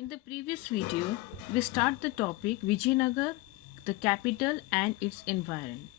In the previous video, we start the topic Vijayanagar, the capital and its environment.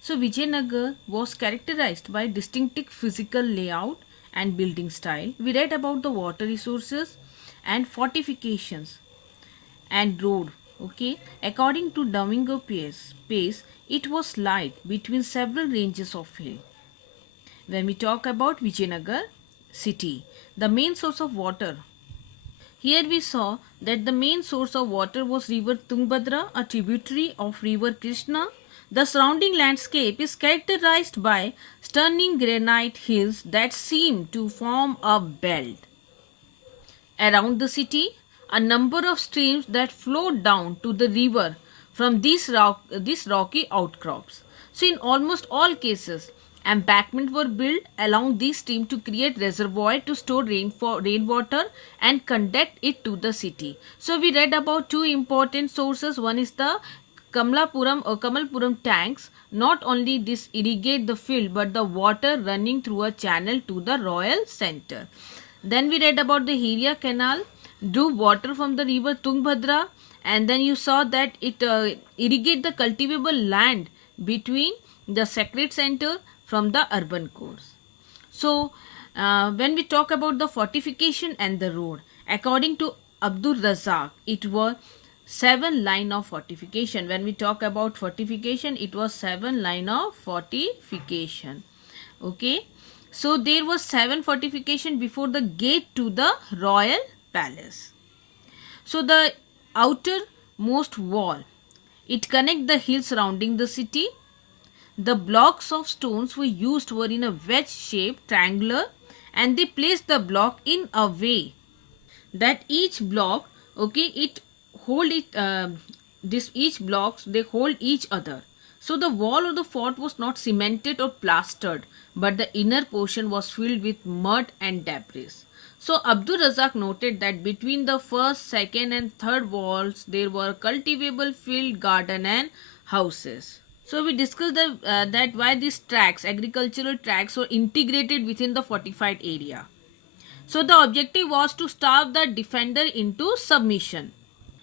So Vijayanagar was characterized by distinctive physical layout and building style. We read about the water resources and fortifications and road. Okay, according to Domingo Pace, it was light between several ranges of hill. When we talk about Vijayanagar city, the main source of water. Here we saw that the main source of water was river Tungabhadra, a tributary of river Krishna. The surrounding landscape is characterized by stunning granite hills that seem to form a belt. Around the city, a number of streams that flow down to the river from these rocky outcrops. So, in almost all cases, embankments were built along these streams to create reservoir to store rainwater and conduct it to the city. So, we read about two important sources. One is the Kamalpuram tanks. Not only this irrigate the field, but the water running through a channel to the royal center. Then we read about the Hiria Canal, drew water from the river Tungabhadra, and then you saw that it irrigate the cultivable land between the sacred center from the urban cores. So, when we talk about the fortification and the road, according to Abdul Razak, it was 7 line of fortification. When we talk about fortification, it was 7 line of fortification. Okay, so there was 7 fortification before the gate to the royal palace. So the outermost wall, it connect the hills surrounding the city. The blocks of stones were in a wedge shape, triangular, and they placed the block in a way that each block, okay, it hold it this each blocks they hold each other. So the wall of the fort was not cemented or plastered, but the inner portion was filled with mud and debris. So Abdul Razak noted that between the first, second and third walls there were cultivable field, garden and houses. So we discussed that why these tracks, agricultural tracks, were integrated within the fortified area. So the objective was to starve the defender into submission.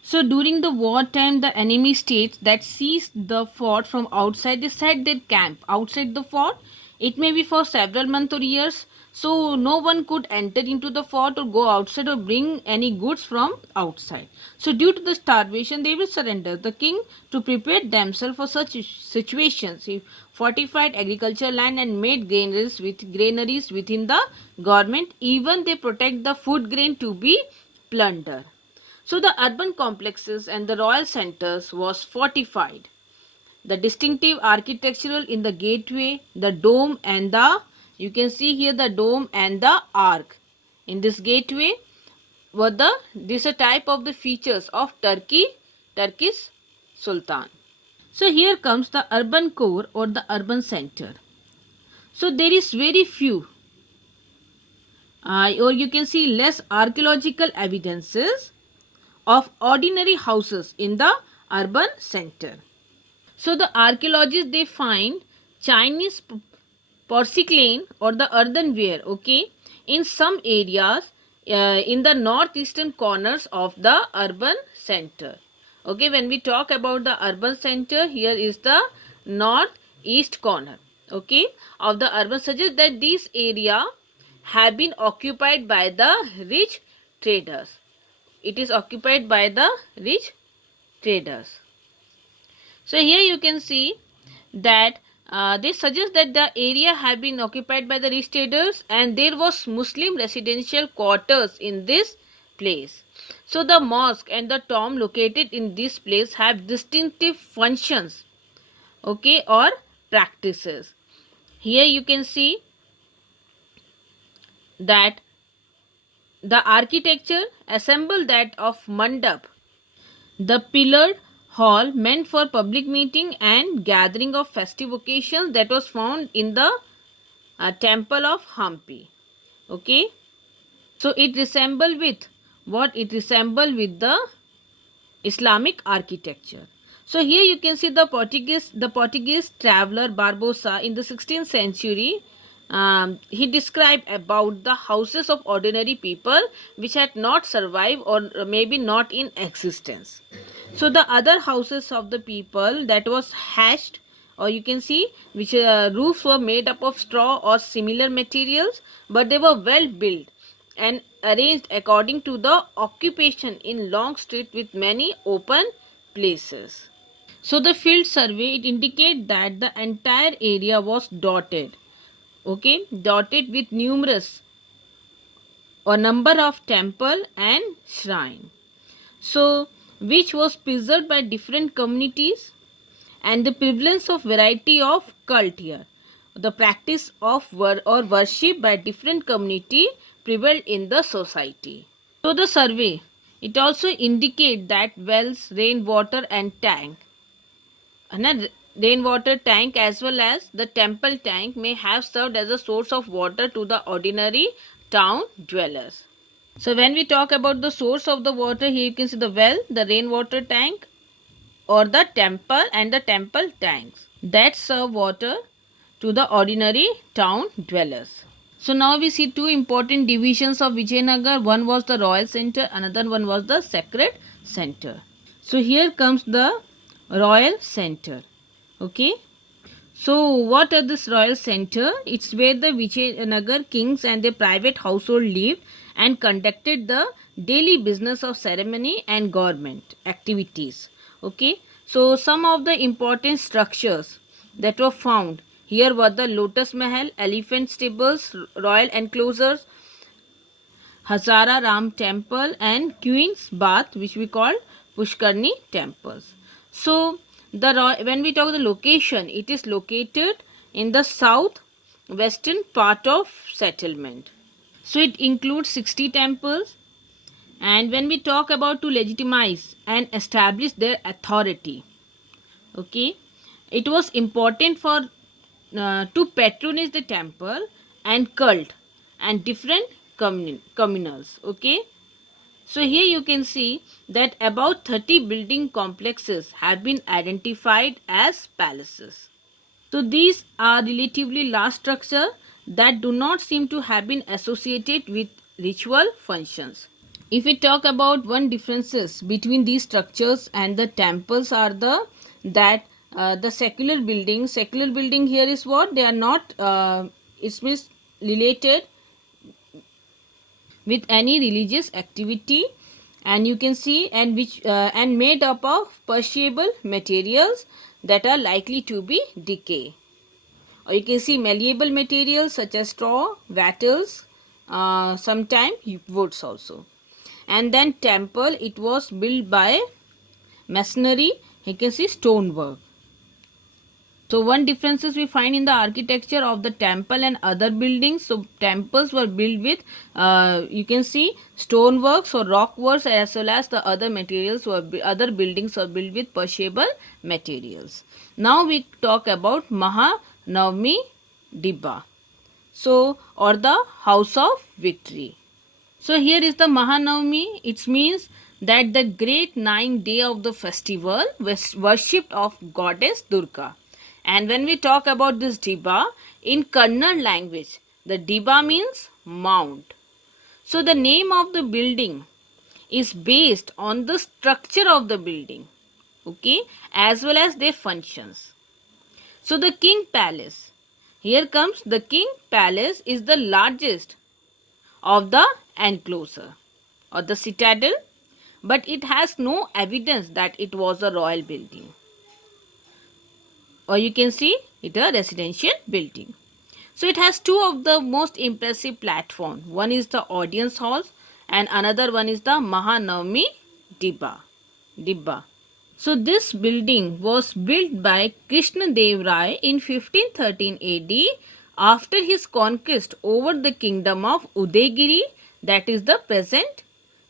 So during the wartime, the enemy states that seized the fort from outside, they set their camp outside the fort. It may be for several months or years. So no one could enter into the fort or go outside or bring any goods from outside. So due to the starvation, they will surrender. The king, to prepare themselves for such situations, he fortified agricultural land and made granaries within the government. Even they protect the food grain to be plundered. So the urban complexes and the royal centers was fortified. The distinctive architectural in the gateway, the dome and the, you can see here the dome and the arc. In this gateway were this a type of the features of Turkish Sultan. So here comes the urban core or the urban center. So there is very few or you can see less archaeological evidences of ordinary houses in the urban center. So the archaeologists they find Chinese porcelain or the earthenware, okay, in some areas in the northeastern corners of the urban center. Okay, when we talk about the urban center, here is the northeast corner, okay, of the urban, suggests that this area have been occupied by the rich traders. It is occupied by the rich traders. So here you can see that they suggest that the area have been occupied by the rich traders and there was Muslim residential quarters in this place. So the mosque and the tomb located in this place have distinctive functions, okay, or practices. Here you can see that the architecture assemble that of mandap, the pillared hall meant for public meeting and gathering of festive occasions, that was found in the temple of Hampi. Okay, so it resemble with what? It resemble with the Islamic architecture. So here you can see the Portuguese traveler Barbosa in the 16th century he described about the houses of ordinary people which had not survived or maybe not in existence. So the other houses of the people that was hatched, or you can see which roofs were made up of straw or similar materials, but they were well built and arranged according to the occupation in long street with many open places. So the field survey, it indicates that the entire area was dotted, okay, dotted with numerous or number of temple and shrine. So which was preserved by different communities, and the prevalence of variety of cult here. The practice of worship by different community prevailed in the society. So the survey, it also indicates that wells, rainwater and tank, and rainwater tank as well as the temple tank may have served as a source of water to the ordinary town dwellers. So when we talk about the source of the water, here you can see the well, the rainwater tank or the temple and the temple tanks that serve water to the ordinary town dwellers. So now we see two important divisions of Vijayanagar. One was the royal center, another one was the sacred center. So here comes the royal center. Okay. So what are this royal center? It's where the Vijayanagar kings and their private household lived and conducted the daily business of ceremony and government activities. Okay. So some of the important structures that were found here were the Lotus Mahal, elephant stables, royal enclosures, Hazara Ram temple and Queen's Bath, which we call Pushkarni temples. So when we talk the location, it is located in the south western part of settlement. So it includes 60 temples, and when we talk about to legitimize and establish their authority, okay, it was important for to patronage the temple and cult and different communals. Okay, so here you can see that about 30 building complexes have been identified as palaces. So these are relatively large structures that do not seem to have been associated with ritual functions. If we talk about one differences between these structures and the temples are the secular building here is what they are not it means related with any religious activity, and you can see and which and made up of perishable materials that are likely to be decay, or you can see malleable materials such as straw, wattles, sometimes woods also. And then temple, it was built by masonry, you can see stonework. So one differences we find in the architecture of the temple and other buildings. So temples were built with you can see stoneworks or rock works, as well as the other materials other buildings were built with perishable materials. Now we talk about Mahanavami Dibba. So or the house of victory. So here is the Mahanavami. It means that the great 9th day of the festival was worshipped of goddess Durga. And when we talk about this Dibba, in Kannada language, the Dibba means mount. So the name of the building is based on the structure of the building, okay, as well as their functions. So the King Palace, here comes the King Palace is the largest of the enclosure or the citadel, but it has no evidence that it was a royal building, or you can see it a residential building. So it has two of the most impressive platforms. One is the audience hall and another one is the Mahanavami Dibba. So this building was built by Krishna Dev Rai in 1513 AD after his conquest over the kingdom of Udaygiri, that is the present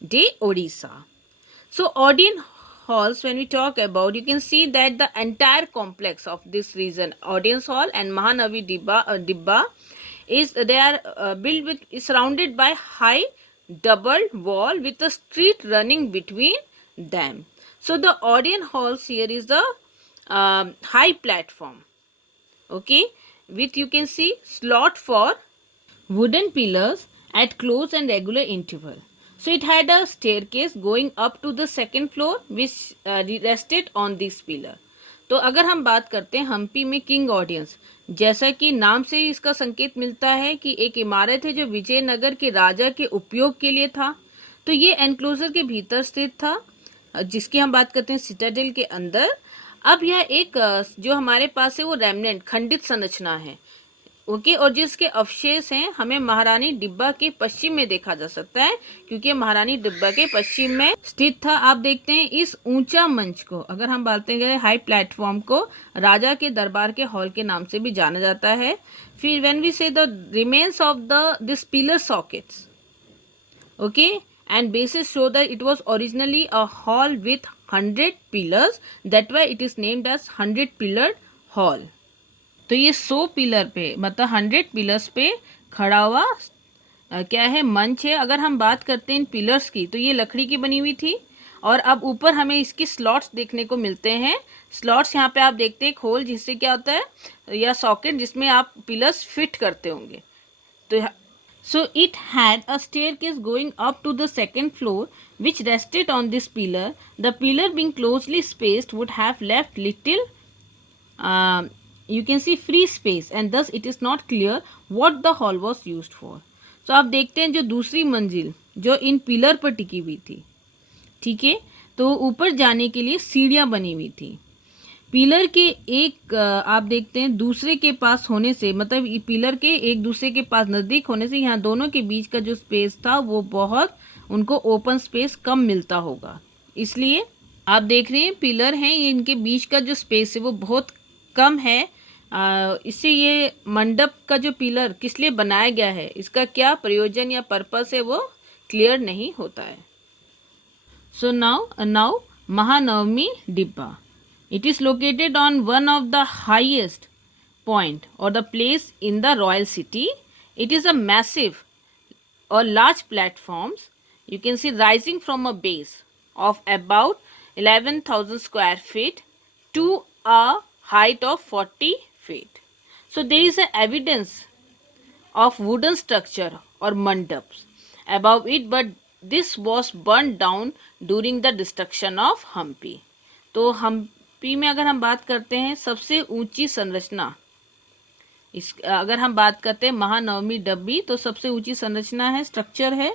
day Odisha. So audience halls, when we talk about, you can see that the entire complex of this region, audience hall and Mahanavami Dibba is they are built with is surrounded by high double wall with a street running between them. So the audience halls here is the high platform, okay, with you can see slot for wooden pillars at close and regular interval. So it had a staircase going up to the second floor which rested on this pillar. तो अगर हम बात करते हैं हम्पी में king audience, जैसा कि नाम से ही इसका संकेत मिलता है कि एक इमारत है जो विजयनगर के राजा के उपयोग के लिए था। तो ये एनक्लोजर के भीतर स्थित था, जिसकी हम बात करते हैं सिटाडेल के अंदर। अब यह एक जो हमारे पास है वो रेमनेंट खंडित संरचना है, ओके, और जिसके अवशेष हैं हमें महारानी डिब्बा के पश्चिम में देखा जा सकता है, क्योंकि महारानी डिब्बा के पश्चिम में स्थित था। आप देखते हैं इस ऊंचा मंच को, अगर हम बात करें हाई प्लेटफॉर्म को, राजा के दरबार के हॉल के नाम से भी जाना जाता है। फिर व्हेन वी से the remains of this pillar sockets, okay, and bases show that it was originally a hall with 100 pillars, that why it is named as 100 pillared hall. तो ये 100 पिलर पे मतलब 100 पिलर्स पे खड़ा हुआ क्या है मंच है। अगर हम बात करते हैं इन पिलर्स की तो ये लकड़ी की बनी हुई थी, और अब ऊपर हमें इसकी स्लॉट्स देखने को मिलते हैं। स्लॉट्स यहाँ पे आप देखते हैं एक होल जिससे क्या होता है या सॉकेट जिसमें आप पिलर्स फिट करते होंगे। तो so it had a staircase going up to the second floor which rested on this pillar. The pillar being closely spaced would have left little you can see free space, and thus it is not clear what the hall was used for. So आप देखते हैं जो दूसरी मंजिल जो इन pillar पर टिकी हुई थी, ठीक है, तो ऊपर जाने के लिए सीढ़ियाँ बनी हुई थी। पिलर के एक आप देखते हैं दूसरे के पास होने से, मतलब पिलर के एक दूसरे के पास नज़दीक होने से यहाँ दोनों के बीच का जो स्पेस था वो बहुत उनको ओपन स्पेस कम मिलता होगा, इसलिए आप देख रहे हैं पिलर हैं इनके बीच का जो स्पेस है वो बहुत कम है। इससे ये मंडप का जो पिलर किस लिए बनाया गया है, इसका क्या प्रयोजन या पर्पस है वो क्लियर नहीं होता है। सो नाउ महानवमी डिब्बा, it is located on one of the highest point or the place in the royal city. It is a massive or large platforms, you can see, rising from a base of about 11,000 square feet to a height of 40 feet. So there is a evidence of wooden structure or mandaps above it, but this was burned down during the destruction of Hampi. तो हम्पी में अगर हम बात करते हैं सबसे ऊंची संरचना, इस अगर हम बात करते हैं महानवमी डब्बी तो सबसे ऊंची संरचना है, स्ट्रक्चर है।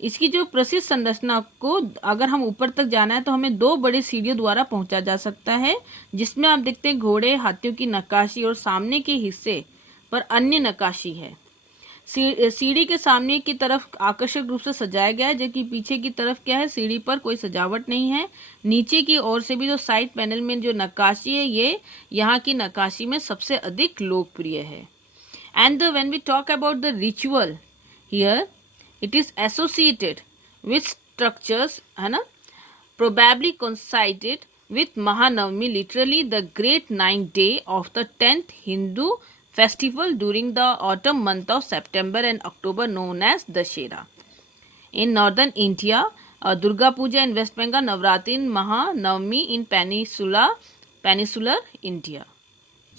इसकी जो प्रसिद्ध संरचना को अगर हम ऊपर तक जाना है तो हमें 2 बड़ी सीढ़ियों द्वारा पहुंचा जा सकता है, जिसमें आप देखते हैं घोड़े हाथियों की नक्काशी और सामने के हिस्से पर अन्य नक्काशी है। सीढ़ी के सामने की तरफ आकर्षक रूप से सजाया गया है, जबकि पीछे की तरफ क्या है, सीढ़ी पर कोई सजावट नहीं है। नीचे की ओर से भी जो साइड पैनल में जो नक्काशी है ये यहाँ की नक्काशी में सबसे अधिक लोकप्रिय है। And when we talk about the ritual here, it is associated with structures, है ना, probably coincided with Mahanavami, literally the great 9th day of the 10th Hindu festival during the autumn month of September and October, known as Dashera. In northern India, Durga Puja in West Bengal, Navratri in Mahanavami in peninsular India.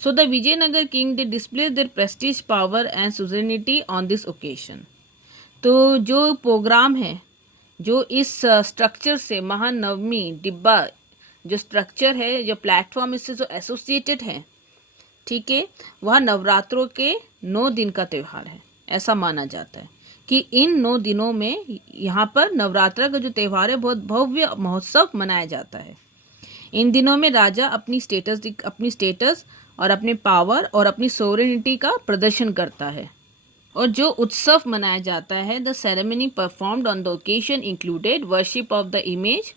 So the Vijayanagar king, they displayed their prestige, power and suzerainty on this occasion. तो जो programme है जो इस structure से महानवमी डिब्बा जो structure है, जो प्लेटफॉर्म इससे जो एसोसिएटेड है, ठीक है, वह नवरात्रों के 9 दिन का त्यौहार है। ऐसा माना जाता है कि इन 9 दिनों में यहाँ पर नवरात्र का जो त्यौहार है बहुत भव्य महोत्सव मनाया जाता है। इन दिनों में राजा अपनी स्टेटस और अपने पावर और अपनी सोवरेनिटी का प्रदर्शन करता है। और जो उत्सव मनाया जाता है, the ceremony performed on the occasion included worship of the image,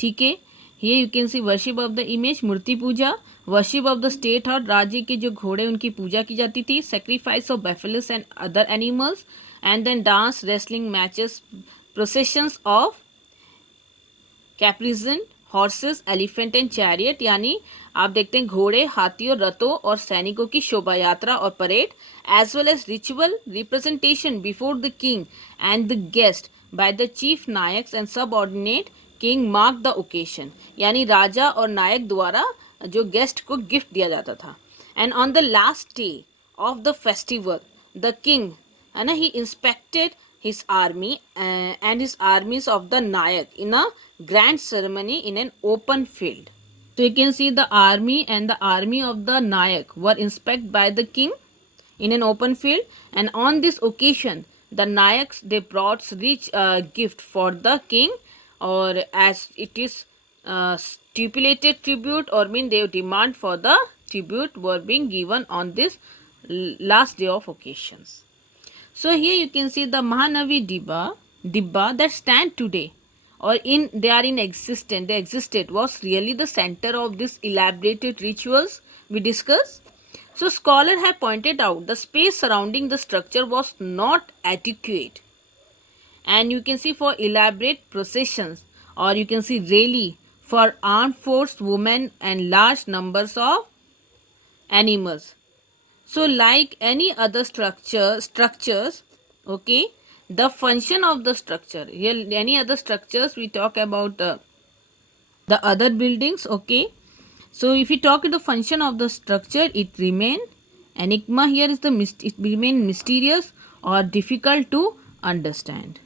ठीक है, ये you can see worship of the image, मूर्ति पूजा, worship of the state horse, राज्य के जो घोड़े उनकी पूजा की जाती थी, sacrifice of buffaloes and other animals, and then dance, wrestling matches, processions of caparisoned horses, elephant and chariot, यानी आप देखते हैं घोड़े, हाथियों, रथों और सैनिकों की शोभा यात्रा और parade, as well as ritual representation before the king and the guest by the chief nayaks and subordinate king mark the occasion, यानी राजा और नायक द्वारा जो गेस्ट को गिफ्ट दिया जाता था। And on the last day of the festival, the king, and he inspected his army and his armies of the Nayak in a grand ceremony in an open field. So you can see the army and the army of the Nayak were inspected by the king in an open field, and on this occasion the Nayaks they brought rich gift for the king, or as it is stipulated tribute, or mean they demand for the tribute were being given on this last day of occasions. So here you can see the Mahanavi Dibba that stand today, or in they are in existence, they existed, was really the center of this elaborated rituals we discussed. So scholars have pointed out the space surrounding the structure was not adequate, and you can see for elaborate processions, or you can see rally for armed force, women, and large numbers of animals. So like any other structures, okay, the function of the structure, here any other structures we talk about the other buildings, okay. So if we talk the function of the structure, it remain enigma. Here is the it remain mysterious or difficult to understand.